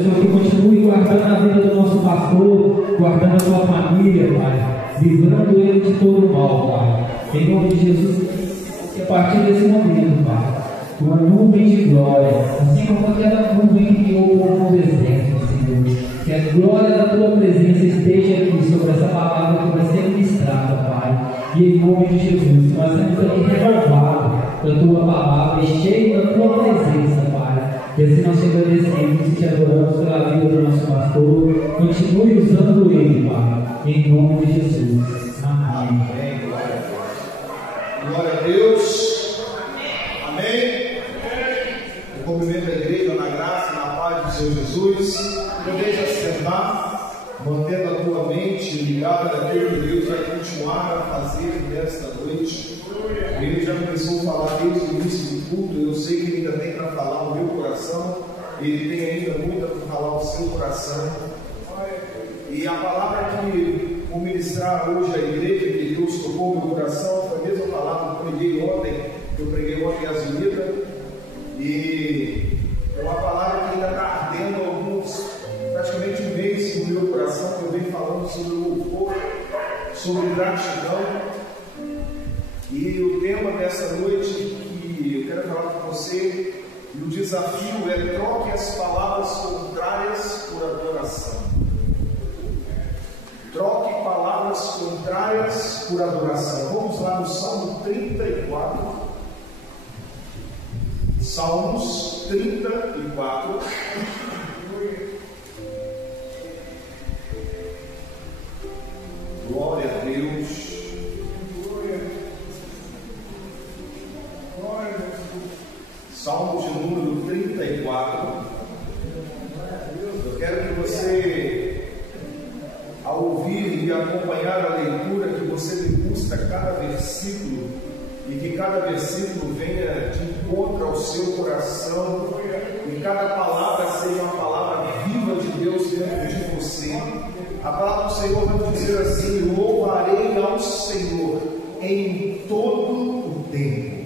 Que continue guardando a vida do nosso pastor, guardando a sua família, Pai, livrando ele de todo mal, Pai. Em nome de Jesus, que a partir desse momento, Pai, tua nuvem de glória, assim como aquela nuvem que houve no deserto, Senhor, que a glória da tua presença esteja aqui sobre essa palavra que vai ser ministrada, Pai. E em nome de Jesus, nós estamos aqui renovados da tua palavra e cheios da tua presença, Pai. E assim nós te agradecemos e te adoramos pela vida do nosso pastor. Continue usando ele, Pai, em nome de Jesus. Amém. Amém. Glória a Deus. Amém. Eu cumprimento a igreja na graça e na paz do Senhor Jesus. Podeis assentar, mantendo a tua mente ligada naquilo que Deus vai continuar a fazer nesta noite. Ele já começou a falar desde o início do culto. Eu sei que ele ainda tem para falar no meu coração. Ele tem ainda muito para falar no seu coração. E a palavra que vou ministrar hoje à igreja, que Deus tocou no meu coração, foi a mesma palavra que eu preguei ontem às Unidas. E é uma palavra que ainda está ardendo praticamente um mês no meu coração, que eu venho falando sobre louvor, sobre gratidão. E o tema dessa noite que eu quero falar com você, e o desafio é: troque as palavras contrárias por adoração. Troque palavras contrárias por adoração. Vamos lá no Salmo 34. Salmos 34. Glória a Deus. Salmo de número 34. Eu quero que você, ao ouvir e acompanhar a leitura, que você degusta cada versículo e que cada versículo venha de encontro ao seu coração e cada palavra seja uma palavra viva de Deus dentro de você. A palavra do Senhor vai dizer assim: louvarei ao Senhor em todo o tempo.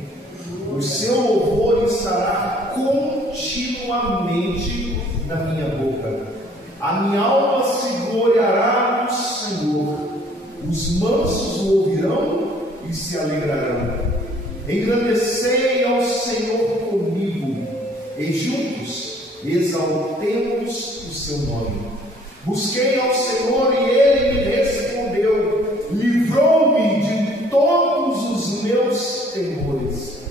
O seu louvor estará continuamente na minha boca. A minha alma se gloriará no Senhor. Os mansos o ouvirão e se alegrarão. Engrandecei ao Senhor comigo, e juntos exaltemos o seu nome. Busquei ao Senhor e ele me respondeu. Livrou-me de todos os meus temores.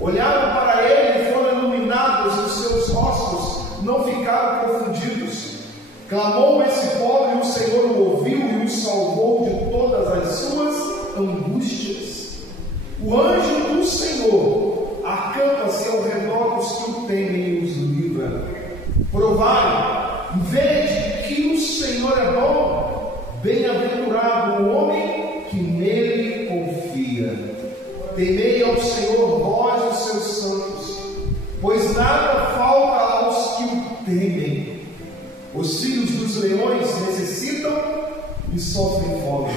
Olharam para ele e foram iluminados, os seus rostos não ficaram confundidos. Clamou esse pobre e o Senhor o ouviu e o salvou de todas as suas angústias. O anjo do Senhor acampa-se ao redor dos que o temem e os livra. Provai, vede que o Senhor é bom. Bem-aventurado o homem que nele confia. Temei ao Senhor, vós os seus santos, pois nada falta aos que o temem. Os filhos dos leões necessitam e sofrem fome,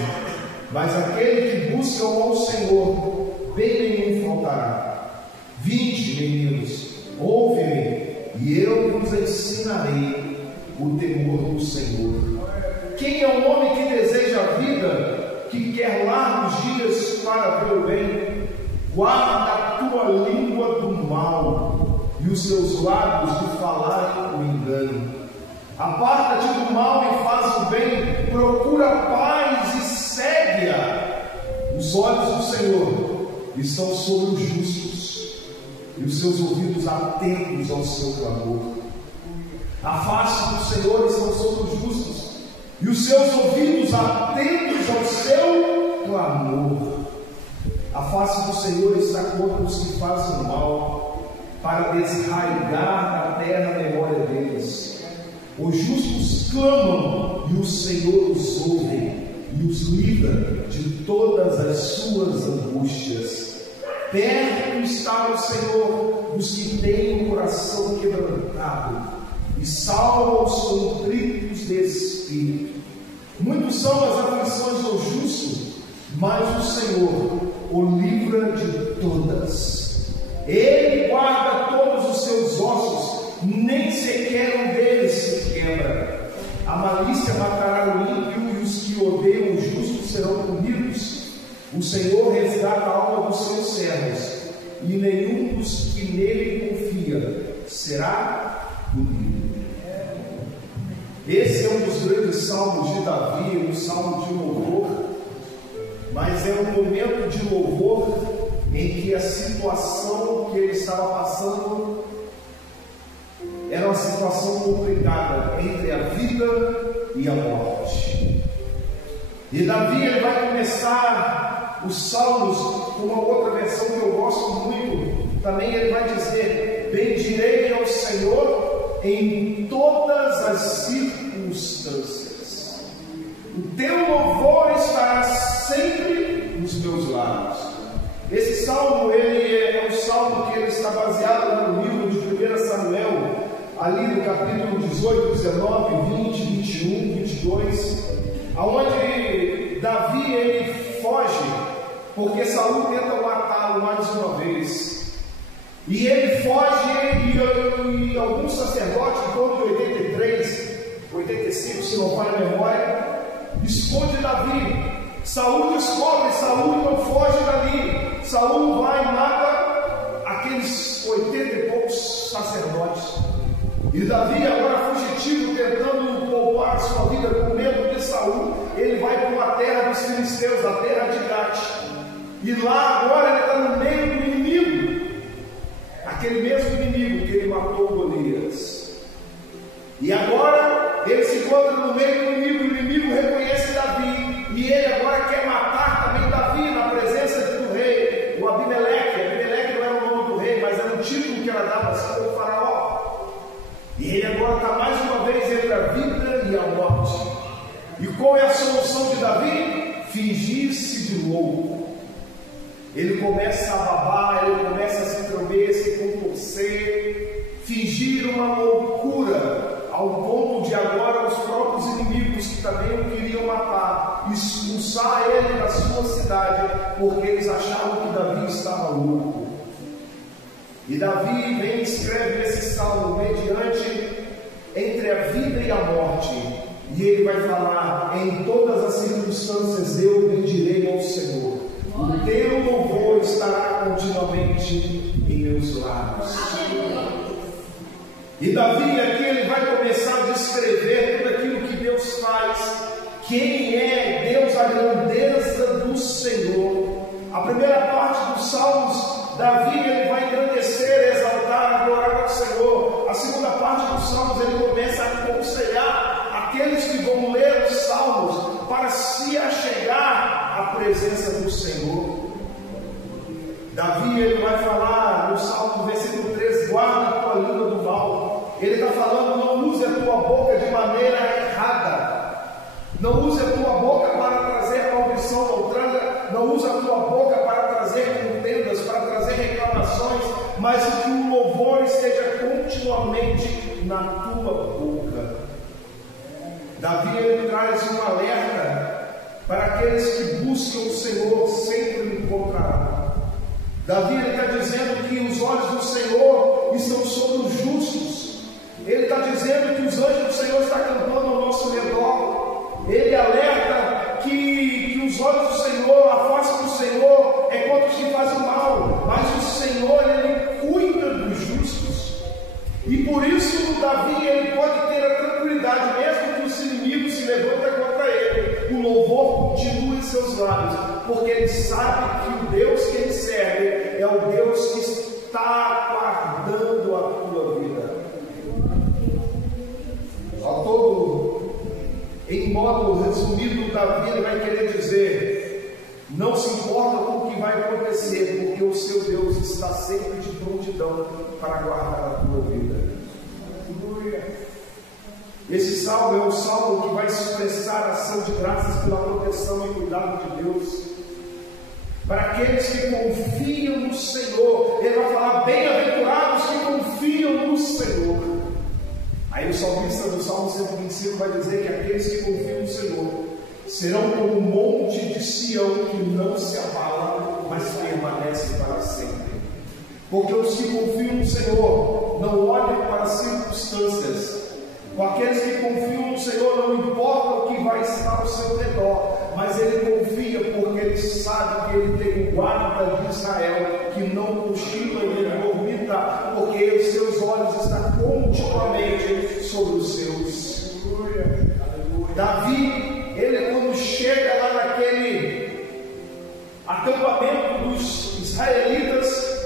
mas aquele que busca ao Senhor, bem nenhum faltará. Vinde, meninos, ouve-me, e eu vos ensinarei o temor do Senhor. Quem é o homem que deseja a vida, que quer largos dias para ver o bem? Guarda a tua língua do mal e os teus lábios de falar o engano. Aparta-te do mal e faz o bem, procura a paz e segue-a. Os olhos do Senhor estão sobre os justos e os seus ouvidos atentos ao seu clamor. A face do Senhor estão sobre os justos e os seus ouvidos atentos ao seu clamor. A face do Senhor está contra os que fazem mal, para desarraigar da terra a memória deles. Os justos clamam e o Senhor os ouve e os livra de todas as suas angústias. Perto está o Senhor dos que têm o coração quebrantado e salva os contritos de espírito. Muitos são as aflições do justo, mas o Senhor o livra de todas. Ele guarda todos os seus ossos, nem sequer um deles se malícia matará o ímpio e os que odeiam o justo serão punidos. O Senhor resgata a alma dos seus servos, e nenhum dos que nele confia será punido. Esse é um dos grandes salmos de Davi, um salmo de louvor, mas é um momento de louvor em que a situação que ele estava passando era uma situação complicada entre a vida e a morte. E Davi ele vai começar os salmos com uma outra versão que eu gosto muito. Também ele vai dizer: bendirei ao Senhor em todas as circunstâncias. O teu louvor estará sempre nos meus lábios. Esse salmo ele é um salmo que ele está baseado no livro de 1 Samuel, ali no capítulo 18, 19, 20, 21, 22, aonde Davi ele foge, porque Saul tenta matá-lo mais uma vez. E ele foge e alguns sacerdotes, em torno de 83, 85, se não falha a memória, esconde Davi. Saul descobre, Saul então foge dali. Saul vai e mata aqueles 80 e poucos sacerdotes. E Davi, agora fugitivo, tentando poupar a sua vida com medo de Saul, ele vai para uma terra dos filisteus, a terra de Gate. E lá agora ele está no meio do inimigo, aquele mesmo inimigo que ele matou Golias. E agora ele se encontra no meio do inimigo, o inimigo reconhece Davi, e ele agora quer matar também Davi na presença do rei, o Abimeleque. Abimeleque não era o nome do rei, mas era um título que era dado assim pelo faraó. E ele agora está mais uma vez entre a vida e a morte. E qual é a solução de Davi? Fingir-se de louco. Ele começa a babar, ele começa a se tremer, se contorcer, fingir uma loucura, ao ponto de agora os próprios inimigos que também o queriam matar, expulsar ele da sua cidade, porque eles achavam que Davi estava louco. E Davi vem e escreve esse salmo mediante entre a vida e a morte. E ele vai falar: em todas as circunstâncias eu bendirei ao Senhor. O teu louvor estará continuamente em meus lábios. E Davi aqui ele vai começar a descrever tudo aquilo que Deus faz. Quem é Deus, a grandeza do Senhor. A primeira parte dos salmos, Davi ele vai engrandecer, exaltar, adorar ao Senhor. A segunda parte dos salmos ele começa a aconselhar aqueles que vão ler os salmos para se achegar à presença do Senhor. Davi ele vai falar no salmo versículo 13: guarda a tua língua do mal. Ele está falando: não use a tua boca de maneira errada. Não use a tua boca para trazer maldição à outranda. Não use a tua boca para trazer contendas, para trazer reclamações, mas que o louvor esteja continuamente na tua boca. Davi ele traz um alerta para aqueles que buscam o Senhor, sempre o encontrarão. Davi ele está dizendo que os olhos do Senhor estão sobre os justos. Ele está dizendo que os anjos do Senhor estão acampando ao nosso redor. Ele alerta que os olhos do Senhor, a face do Senhor é contra os que fazem mal, mas o Senhor ele cuida dos justos. E por isso Davi ele pode ter a tranquilidade, mesmo que os inimigos se levantem contra ele, o louvor continua em seus lábios, porque ele sabe que o Deus que ele serve é o Deus que está guardando a tua vida. Ao todo, em modo resumido, Davi ele vai querer dizer: não se importa com o que vai acontecer, porque o seu Deus está sempre de prontidão para guardar a tua vida. Esse salmo é um salmo que vai expressar a ação de graças pela proteção e cuidado de Deus. Para aqueles que confiam no Senhor, ele vai falar: bem-aventurados que confiam no Senhor. Aí o salmista do Salmo 125 vai dizer que aqueles que confiam no Senhor serão como um monte de Sião que não se abala, mas permanece para sempre. Porque os que confiam no Senhor não olham para as circunstâncias, Com aqueles que confiam no Senhor, não importa o que vai estar ao seu redor, mas ele confia porque ele sabe que ele tem o guarda de Israel, que não cochila e ele dormita, porque os seus olhos estão continuamente sobre os seus. Davi, ele quando chega lá naquele acampamento dos israelitas,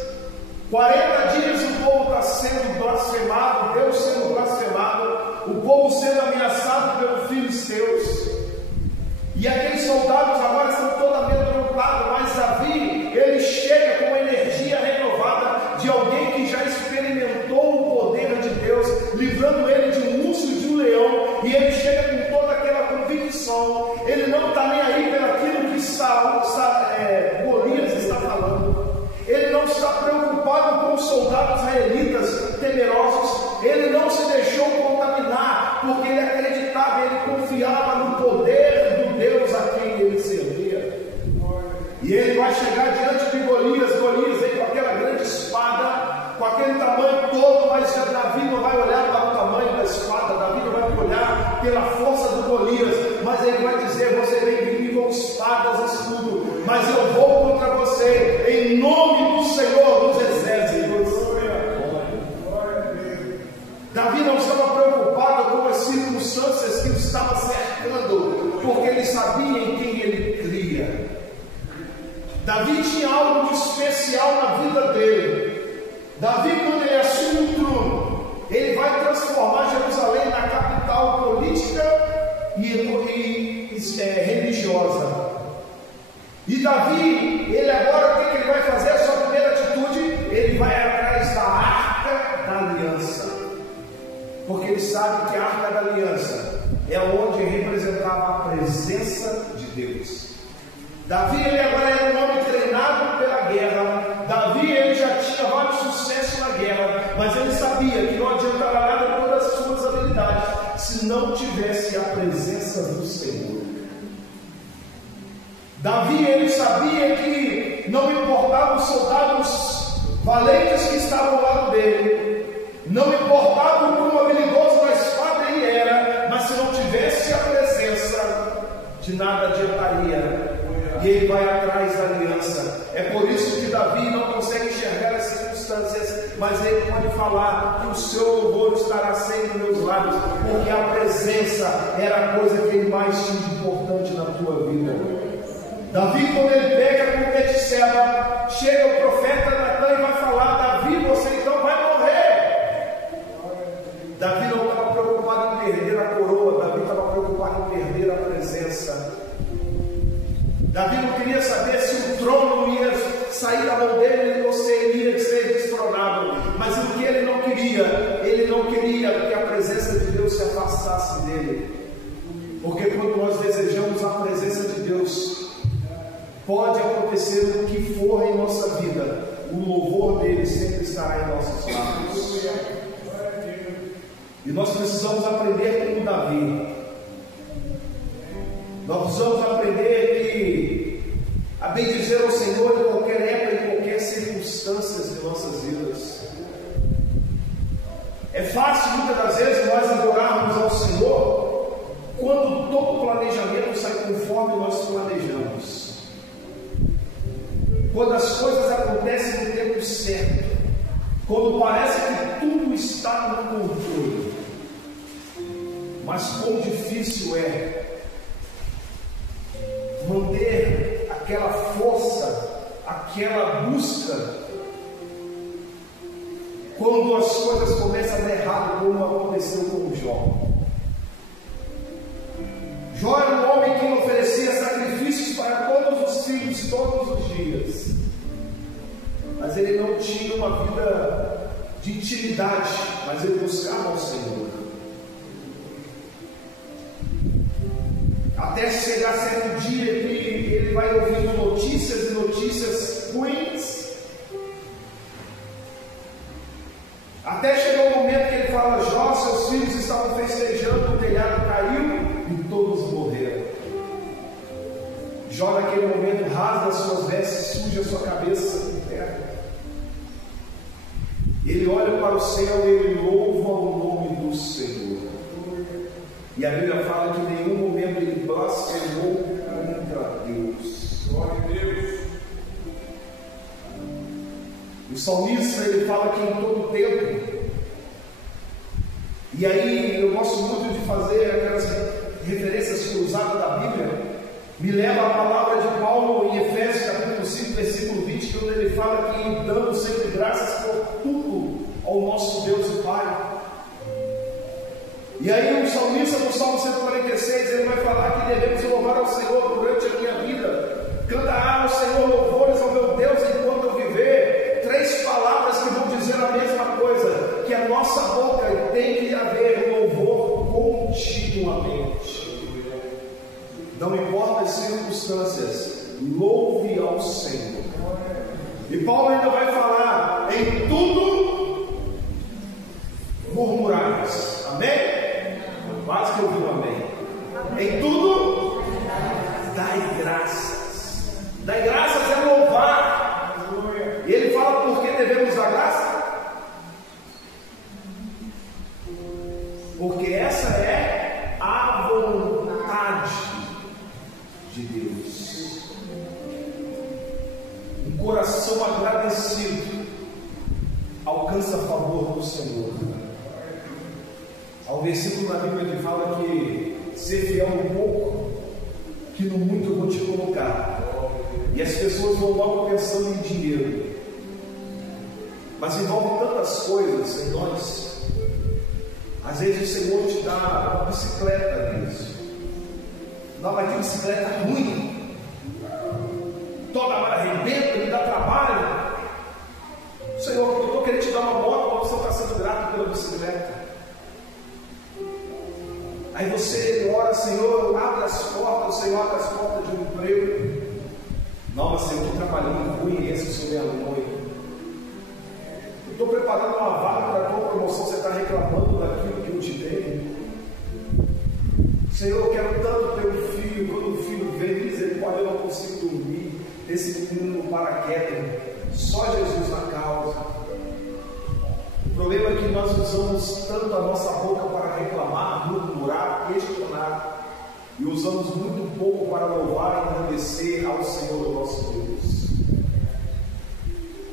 40 dias o povo está sendo blasfemado, Deus sendo blasfemado, o povo sendo ameaçado pelos filisteus, e aqueles soldados agora estão todos amedrontados, mas Davi, ele chega com uma energia renovada de alguém que já experimentou o poder de Deus, livrando ele de um urso e de um leão, e ele chega com toda aquela convicção, ele não está nem aí pelaquilo que Golias está falando, ele não está preocupado com os soldados israelitas temerosos, ele não se deixou contaminar, porque ele acreditava, ele confiava no poder do Deus a quem ele servia. E ele vai chegar diante de Golias, Golias vem com aquela grande espada, com aquele tamanho todo, mas Davi não vai olhar para o tamanho da espada, Davi não vai olhar pela força do Golias, mas ele vai dizer: você vem de mim com espadas e escudo, mas eu vou contra você, em nome do Senhor dos Exércitos. Davi não estava preocupado com as circunstâncias que o estavam cercando, porque ele sabia em quem ele cria. Davi tinha algo de especial na vida dele. Davi, quando ele assume o trono, ele vai transformar Jerusalém na capital política e religiosa. E Davi, ele agora, o que ele vai fazer? A sua primeira atitude, ele vai atrás da Arca da Aliança, porque ele sabe que a Arca da Aliança é onde representava a presença de Deus. Davi, ele agora era um homem treinado pela guerra. Davi, ele já tinha vários sucessos na guerra, mas ele sabia que não adiantava nada todas as suas habilidades se não tivesse a presença do Senhor. Davi, ele sabia que não importava os soldados valentes que estavam ao lado dele, não importava o quão habilidoso na espada ele era, mas se não tivesse a presença, de nada adiantaria. E ele vai atrás da aliança. É por isso que Davi não consegue enxergar as circunstâncias, mas ele pode falar que o seu louvor estará sempre nos meus lábios, porque a presença era a coisa que ele mais tinha de importante na tua vida. Davi, quando ele pega com Betseba, chega o profeta Natan e vai falar: Davi, você então vai morrer. Davi não estava preocupado em perder a coroa, Davi estava preocupado em perder a presença. Davi não queria saber se o trono ia sair da mão dele ou se ele ia ser destronado, mas o que ele não queria que a presença de Deus se afastasse dele, porque quando nós desejamos a presença de Deus, pode acontecer o que for em nossa vida, o louvor dele sempre estará em nossos lábios. E nós precisamos aprender como Davi. Nós precisamos aprender que a bendizer ao Senhor em qualquer época, em qualquer circunstância de nossas vidas. É fácil muitas das vezes nós adorarmos ao Senhor quando todo o planejamento sai conforme nós planejamos, quando as coisas acontecem no tempo certo, quando parece que tudo está no controle. Mas quão difícil é manter aquela força, aquela busca, quando as coisas começam a dar errado, como aconteceu com Jó. Jó era um homem que oferecia sacrifícios para todos os filhos, todos os dias, mas ele não tinha uma vida de intimidade, mas ele buscava ao Senhor. Até chegar certo dia que ele vai ouvindo notícias e notícias ruins, até chegar o momento que ele fala: Jó, seus filhos estavam festejando, o telhado caiu e todos morreram. Jó naquele momento rasga as suas vestes, suja a sua cabeça em terra. Ele olha para o céu e ele louva o nome do Senhor. E a Bíblia fala que em nenhum momento ele blasfemou contra Deus. Glória a Deus. O salmista, ele fala que em todo tempo, e aí eu gosto muito de fazer aquelas referências cruzadas da Bíblia, me leva a palavra de Paulo em Efésios capítulo 5, versículo 20, quando ele fala que damos sempre graças por tudo ao nosso Deus e Pai. E aí o salmista no Salmo 146, ele vai falar que devemos louvar ao Senhor durante a minha vida, cantar ao Senhor louvores ao meu Deus enquanto eu viver. 3 palavras que vão dizer a mesma coisa, que a nossa boca tem que haver louvor continuamente. Não importa as circunstâncias, louve ao Senhor. E Paulo ainda vai falar: em tudo murmurais. Amém? Quase que eu vi um amém. Em tudo dai graças. Dai graças é louvar. E ele fala por que devemos dar graça? Porque essa é a vontade de Deus. Um coração agradecido alcança a favor do Senhor. Há um versículo na Bíblia que fala que ser fiel no pouco, que no muito eu vou te colocar. E as pessoas vão logo pensando em dinheiro, mas envolve tantas coisas em nós. Às vezes o Senhor te dá uma bicicleta mesmo. Não, mas que bicicleta ruim, toda hora arrebenta, me dá trabalho. Senhor, eu estou querendo te dar uma moto, mas você está sendo grato pela bicicleta. Aí você ora: Senhor, abre as portas, Senhor, abre as portas de um emprego. Não, mas Senhor, eu estou trabalhando ruim, esse Senhor me alunou. Estou preparando uma vaga para a tua promoção, você está reclamando daquilo que eu te dei. Senhor, eu quero tanto ter um filho. Quando o filho vem, misericórdia, eu não consigo dormir. Esse menino no paraquedas, só Jesus na causa. O problema é que nós usamos tanto a nossa boca para reclamar, murmurar, questionar, e usamos muito pouco para louvar e agradecer ao Senhor nosso Deus.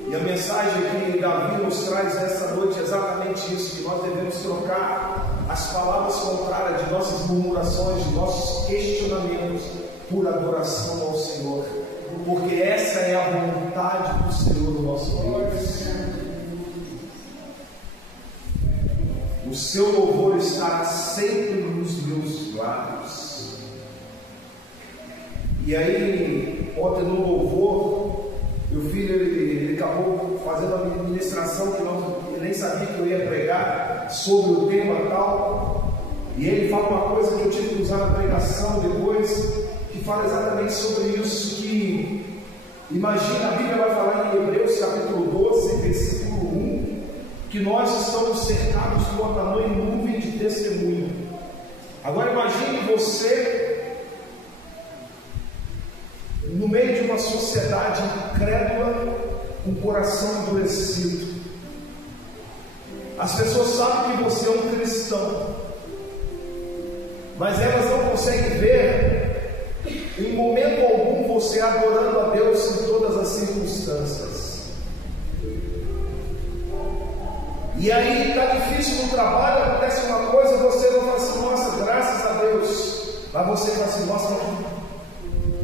E a mensagem que Davi nos traz nessa noite é exatamente isso: que nós devemos trocar as palavras contrárias de nossas murmurações, de nossos questionamentos, por adoração ao Senhor, porque essa é a vontade do Senhor nosso Deus. O seu louvor estará sempre nos meus lábios. E aí, ontem no louvor, meu filho ele acabou fazendo uma ministração que eu nem sabia que eu ia pregar sobre o tema tal. E ele fala uma coisa que eu tive que usar na pregação depois, que fala exatamente sobre isso. Que imagina, a Bíblia vai falar em Hebreus capítulo 12, versículo 1, que nós estamos cercados de uma tamanha nuvem de testemunho. Agora imagine você no meio de uma sociedade incrédula, com o coração endurecido. As pessoas sabem que você é um cristão, mas elas não conseguem ver em momento algum você adorando a Deus em todas as circunstâncias. E aí está difícil no trabalho, acontece uma coisa, você não fala assim: nossa, graças a Deus. Mas você fala assim: nossa,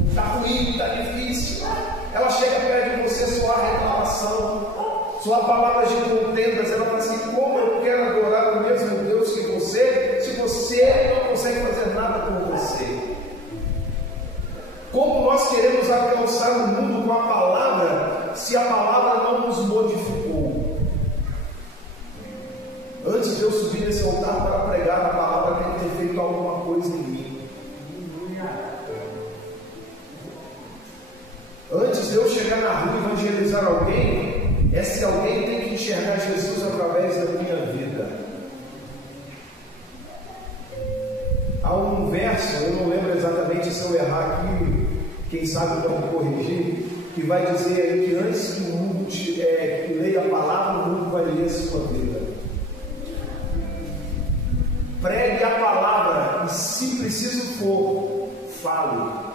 está ruim, está difícil. Ela chega perto de você, sua reclamação, sua palavra de contendas. Ela fala assim: como eu quero adorar o mesmo Deus que você, se você não consegue fazer nada por você? Como nós queremos alcançar o mundo com a palavra, se a palavra não nos modificou? Antes de eu subir nesse altar para pregar a palavra, tem que ter feito alguma coisa em mim. Antes de eu chegar na rua e evangelizar alguém, esse alguém tem que enxergar Jesus através da minha vida. Há um verso, eu não lembro exatamente, se eu errar aqui, quem sabe pode corrigir, que vai dizer aí que antes que o mundo leia a palavra, o mundo vai ler a sua vida. Pregue a palavra e se preciso for, fale.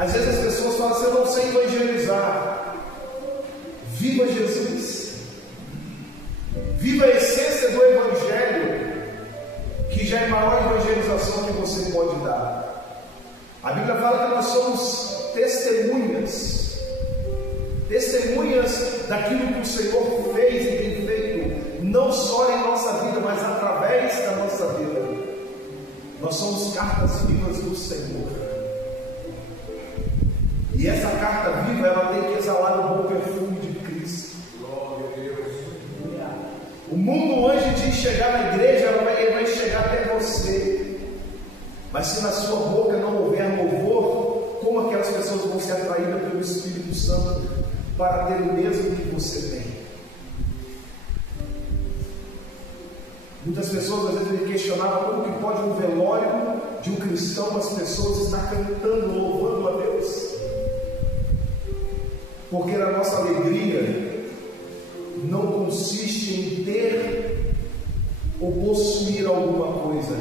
Às vezes as pessoas falam assim: eu não sei evangelizar. Viva Jesus. Viva a essência do Evangelho, que já é a maior evangelização que você pode dar. A Bíblia fala que nós somos testemunhas daquilo que o Senhor fez e tem feito, não só em nossa vida, mas através da nossa vida. Nós somos cartas vivas do Senhor. E essa carta viva, ela tem que exalar o bom perfume de Cristo. Glória a Deus. O mundo, antes de chegar na igreja, ele vai chegar até você. Mas se na sua boca não houver louvor, como aquelas pessoas vão ser atraídas pelo Espírito Santo para ter o mesmo que você tem? Muitas pessoas às vezes me questionavam como que pode um velório de um cristão, as pessoas estar cantando, louvando a Deus. Porque a nossa alegria não consiste em ter ou possuir alguma coisa,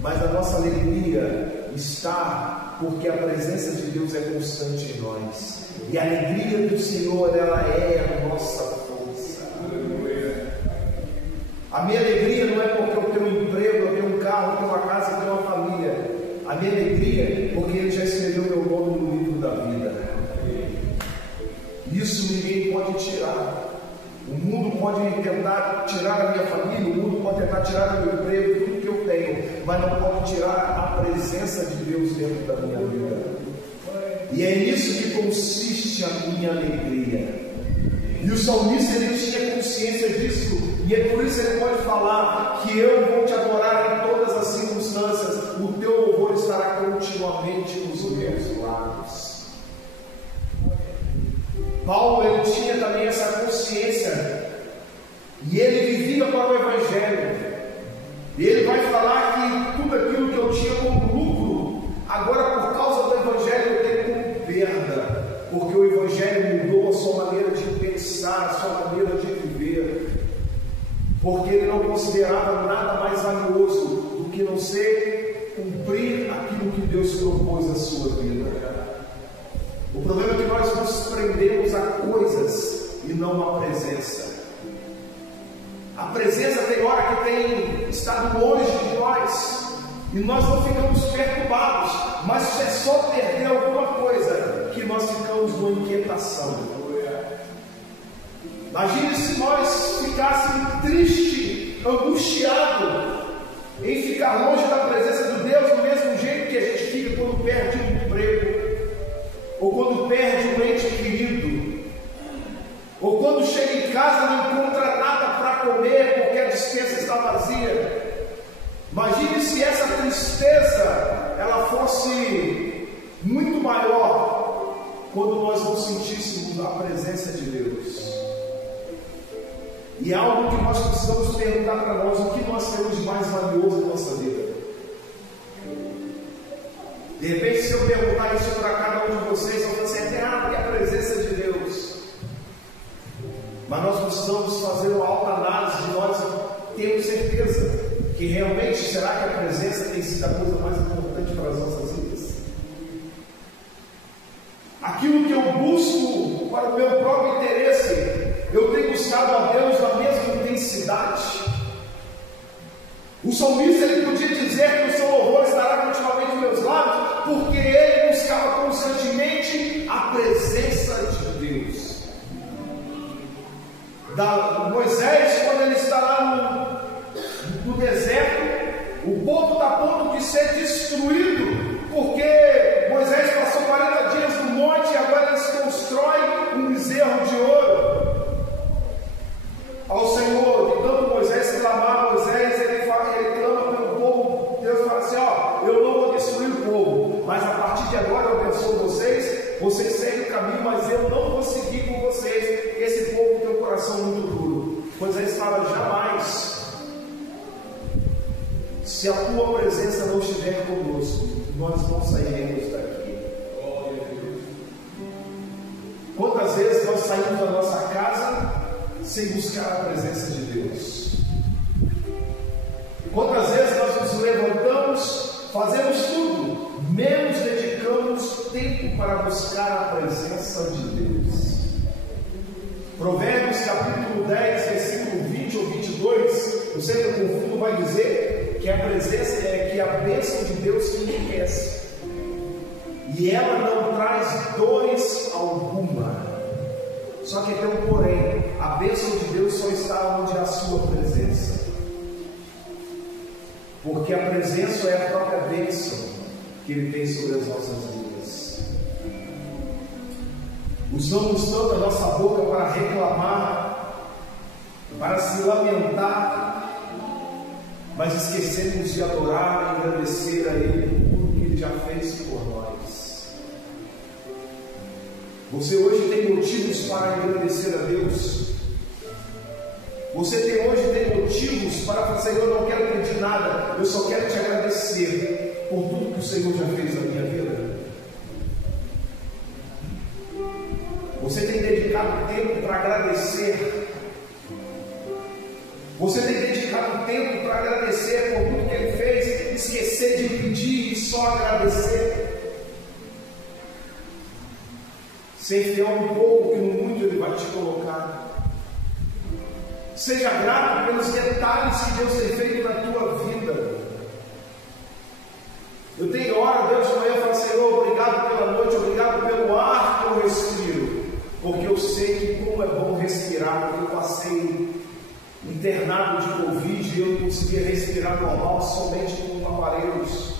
mas a nossa alegria está porque a presença de Deus é constante em nós. E a alegria do Senhor, ela é a nossa força. A minha alegria não é porque eu tenho um emprego, eu tenho um carro, eu tenho uma casa, eu tenho uma família. A minha alegria é porque Ele já escreveu meu nome no livro da vida. Isso ninguém pode tirar. O mundo pode tentar tirar a minha família, o mundo pode tentar tirar o meu emprego, tudo que eu tenho, mas não pode tirar a presença de Deus dentro da minha vida. E é nisso que consiste a minha alegria. E o salmista, ele tinha consciência disso, e é por isso que ele pode falar que eu vou te adorar em todas as circunstâncias, o teu louvor estará continuamente nos meus lábios. Paulo, ele tinha também essa consciência, e ele vivia para o Evangelho. E ele vai falar que tudo aquilo que eu tinha como lucro, agora por causa do Evangelho eu tenho como perda, porque o Evangelho mudou a sua maneira de pensar, a sua maneira de viver, porque ele não considerava nada mais valioso do que não ser cumprir aquilo que Deus propôs na sua vida. O problema é que nós nos prendemos a coisas e não a presença. A presença tem hora que tem estado longe de nós e nós não ficamos perturbados, mas é só perder alguma coisa que nós ficamos numa inquietação. Imagine se nós ficássemos tristes, angustiados em ficar longe da presença de Deus, do mesmo jeito que a gente fica quando perde um emprego, ou quando perde um ente querido, ou quando chega em casa e não encontra nada para comer porque a despensa está vazia. Imagine se essa tristeza ela fosse muito maior quando nós não sentíssemos a presença de Deus. E é algo que nós precisamos perguntar para nós: o que nós temos de mais valioso na nossa vida? De repente, se eu perguntar isso para cada um de vocês, eu vou dizer até porque a presença de Deus. Mas nós precisamos fazer uma autoanálise de nós termos certeza que realmente, será que a presença tem sido a coisa mais importante para as nossas vidas? Aquilo que eu busco para o meu próprio interesse, eu tenho buscado a Deus na mesma intensidade. O salmista, ele podia dizer que o seu louvor estará continuamente nos meus lábios, porque ele buscava constantemente a presença de Deus. Moisés, quando ele está lá no deserto, o povo está a ponto de ser destruído, porque Moisés passou 40 dias no monte e agora eles constroem um bezerro de ouro ao Senhor. De tanto Moisés clamar, ele clama pelo povo. Deus fala assim: eu não vou destruir o povo, mas a partir de agora eu abençoo vocês seguem o caminho, mas eu não vou seguir com vocês. Esse povo tem um coração muito duro. Moisés fala: jamais, se a tua presença não estiver conosco, nós não sairemos daqui. Quantas vezes nós saímos da nossa casa sem buscar a presença de Deus? Quantas vezes nós nos levantamos, fazemos tudo, menos dedicamos tempo para buscar a presença de Deus? Provérbios capítulo 10, versículo 20 ou 22, eu sempre confundo, vai dizer que a presença que a bênção de Deus enriquece, e ela não traz dores alguma. Só que tem um porém: a bênção de Deus só está onde há a sua presença, porque a presença é a própria bênção que Ele tem sobre as nossas vidas. Usamos tanto a nossa boca para reclamar, para se lamentar, mas esquecemos de adorar e agradecer a Ele por tudo que Ele já fez por nós. Você hoje tem motivos para agradecer a Deus? Você hoje tem motivos para falar: Senhor, eu não quero pedir nada, eu só quero te agradecer por tudo que o Senhor já fez na minha vida? Você tem dedicado tempo para agradecer? Você tem dedicado tempo para agradecer por tudo que Ele fez, esquecer de pedir e só agradecer? Ser fiel um pouco, que no muito Ele vai te colocar. Seja grato pelos detalhes que Deus tem feito na tua vida. Eu tenho hora, Deus, de manhã, eu falo: Senhor, obrigado pela noite, obrigado pelo ar que eu respiro, porque eu sei que como é bom respirar, porque eu passei internado de Covid e eu não conseguia respirar normal, somente com aparelhos.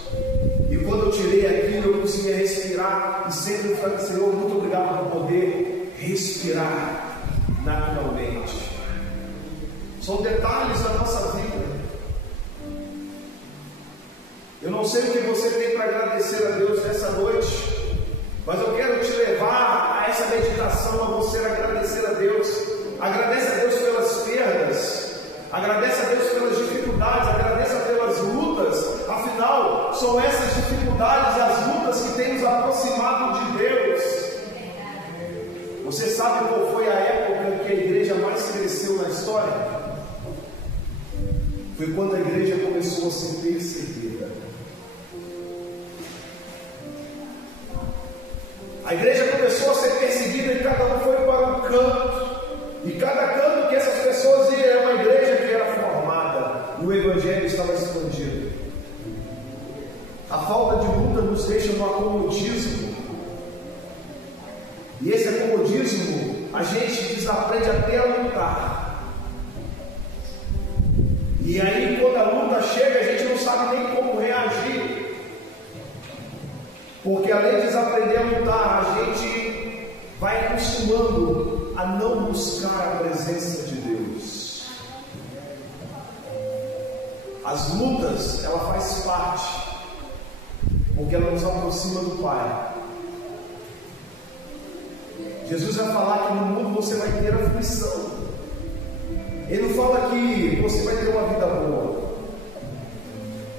E quando eu tirei aquilo, eu conseguia respirar, e sempre eu falei: Senhor, muito obrigado por poder respirar naturalmente. São detalhes da nossa vida. Eu não sei o que você tem para agradecer a Deus nessa noite, mas eu quero te levar a essa meditação, a você agradecer a Deus. Agradece a Deus pelas perdas, agradece a Deus pelas dificuldades, agradeça pelas lutas. Afinal, são essas dificuldades, as lutas, que têm nos aproximado de Deus. Você sabe qual foi a época que a igreja mais cresceu na história? Foi quando a igreja começou a ser perseguida. A igreja começou a ser perseguida e cada um foi para um canto. E cada canto que essas pessoas iam era uma igreja que era formada, e o evangelho estava expandido. A falta de luta nos deixa no acomodismo. E esse acomodismo, a gente desaprende até a lutar. E aí, quando a luta chega, a gente não sabe nem como reagir. Porque além de desaprender a lutar, a gente vai acostumando a não buscar a presença de Deus. As lutas, ela faz parte, porque ela nos aproxima do Pai. Jesus vai falar que no mundo você vai ter aflição. Ele não fala que você vai ter uma vida boa.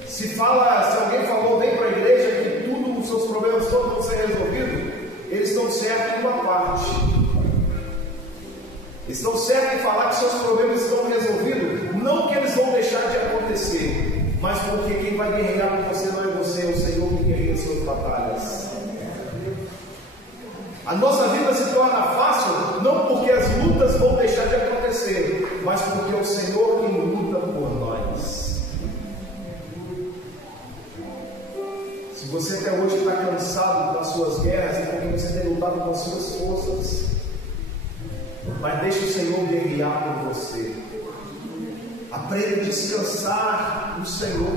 Se alguém falou, vem para a igreja, que tudo, os seus problemas todos vão ser resolvidos, eles estão certos em uma parte. Eles estão certos em falar que seus problemas estão resolvidos, não que eles vão deixar de acontecer, mas porque quem vai guerrear por você não é você, é o Senhor que guerreia suas batalhas. A nossa vida se torna fácil, não porque as lutas vão deixar de acontecer, mas porque é o Senhor que luta por nós. Se você até hoje está cansado das suas guerras, é porque você tem lutado com as suas forças. Mas deixe o Senhor guerrear por você. Aprenda a descansar no Senhor.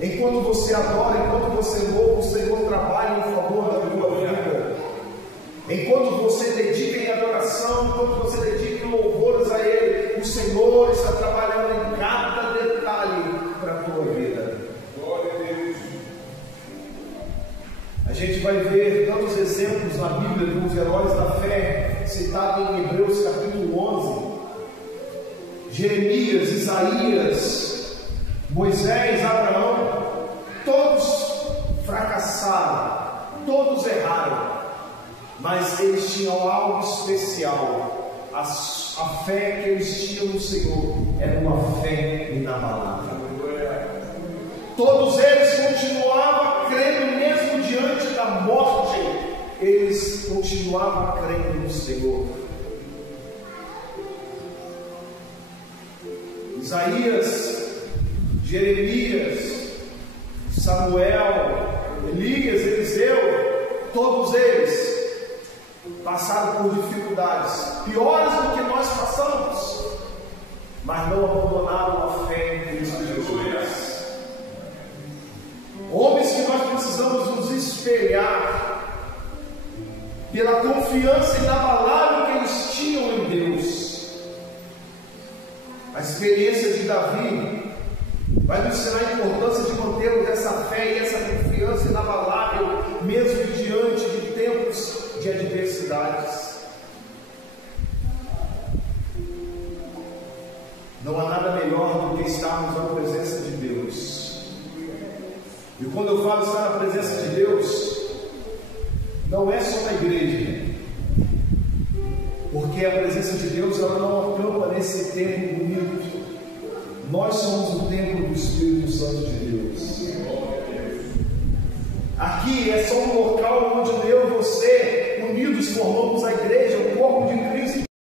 Enquanto você adora, enquanto você louva, o Senhor trabalha em favor da tua vida. Enquanto você dedica em adoração, enquanto você dedica em louvores a Ele, o Senhor está trabalhando em cada detalhe para a tua vida. Glória a Deus. A gente vai ver tantos exemplos na Bíblia dos heróis da fé, citados em Hebreus capítulo 11. Jeremias, Isaías, Moisés, Abraão, todos fracassaram, todos erraram, mas eles tinham algo especial, a fé que eles tinham no Senhor era uma fé inabalável. Todos eles continuavam crendo, mesmo diante da morte, eles continuavam crendo no Senhor. Isaías, Jeremias, Samuel, Elias, Eliseu, todos eles passaram por dificuldades piores do que nós passamos, mas não abandonaram a fé em Cristo Jesus. Homens que nós precisamos nos espelhar pela confiança inabalável que eles tinham em Deus. A experiência de Davi vai nos ensinar a importância de mantermos essa fé e essa confiança inabalável, mesmo diante de tempos de adversidades. Não há nada melhor do que estarmos na presença de Deus. E quando eu falo estar na presença de Deus, não é só na igreja, porque a presença de Deus ela não acampa nesse templo bonito. Nós somos o templo do Espírito Santo de Deus. Aqui é só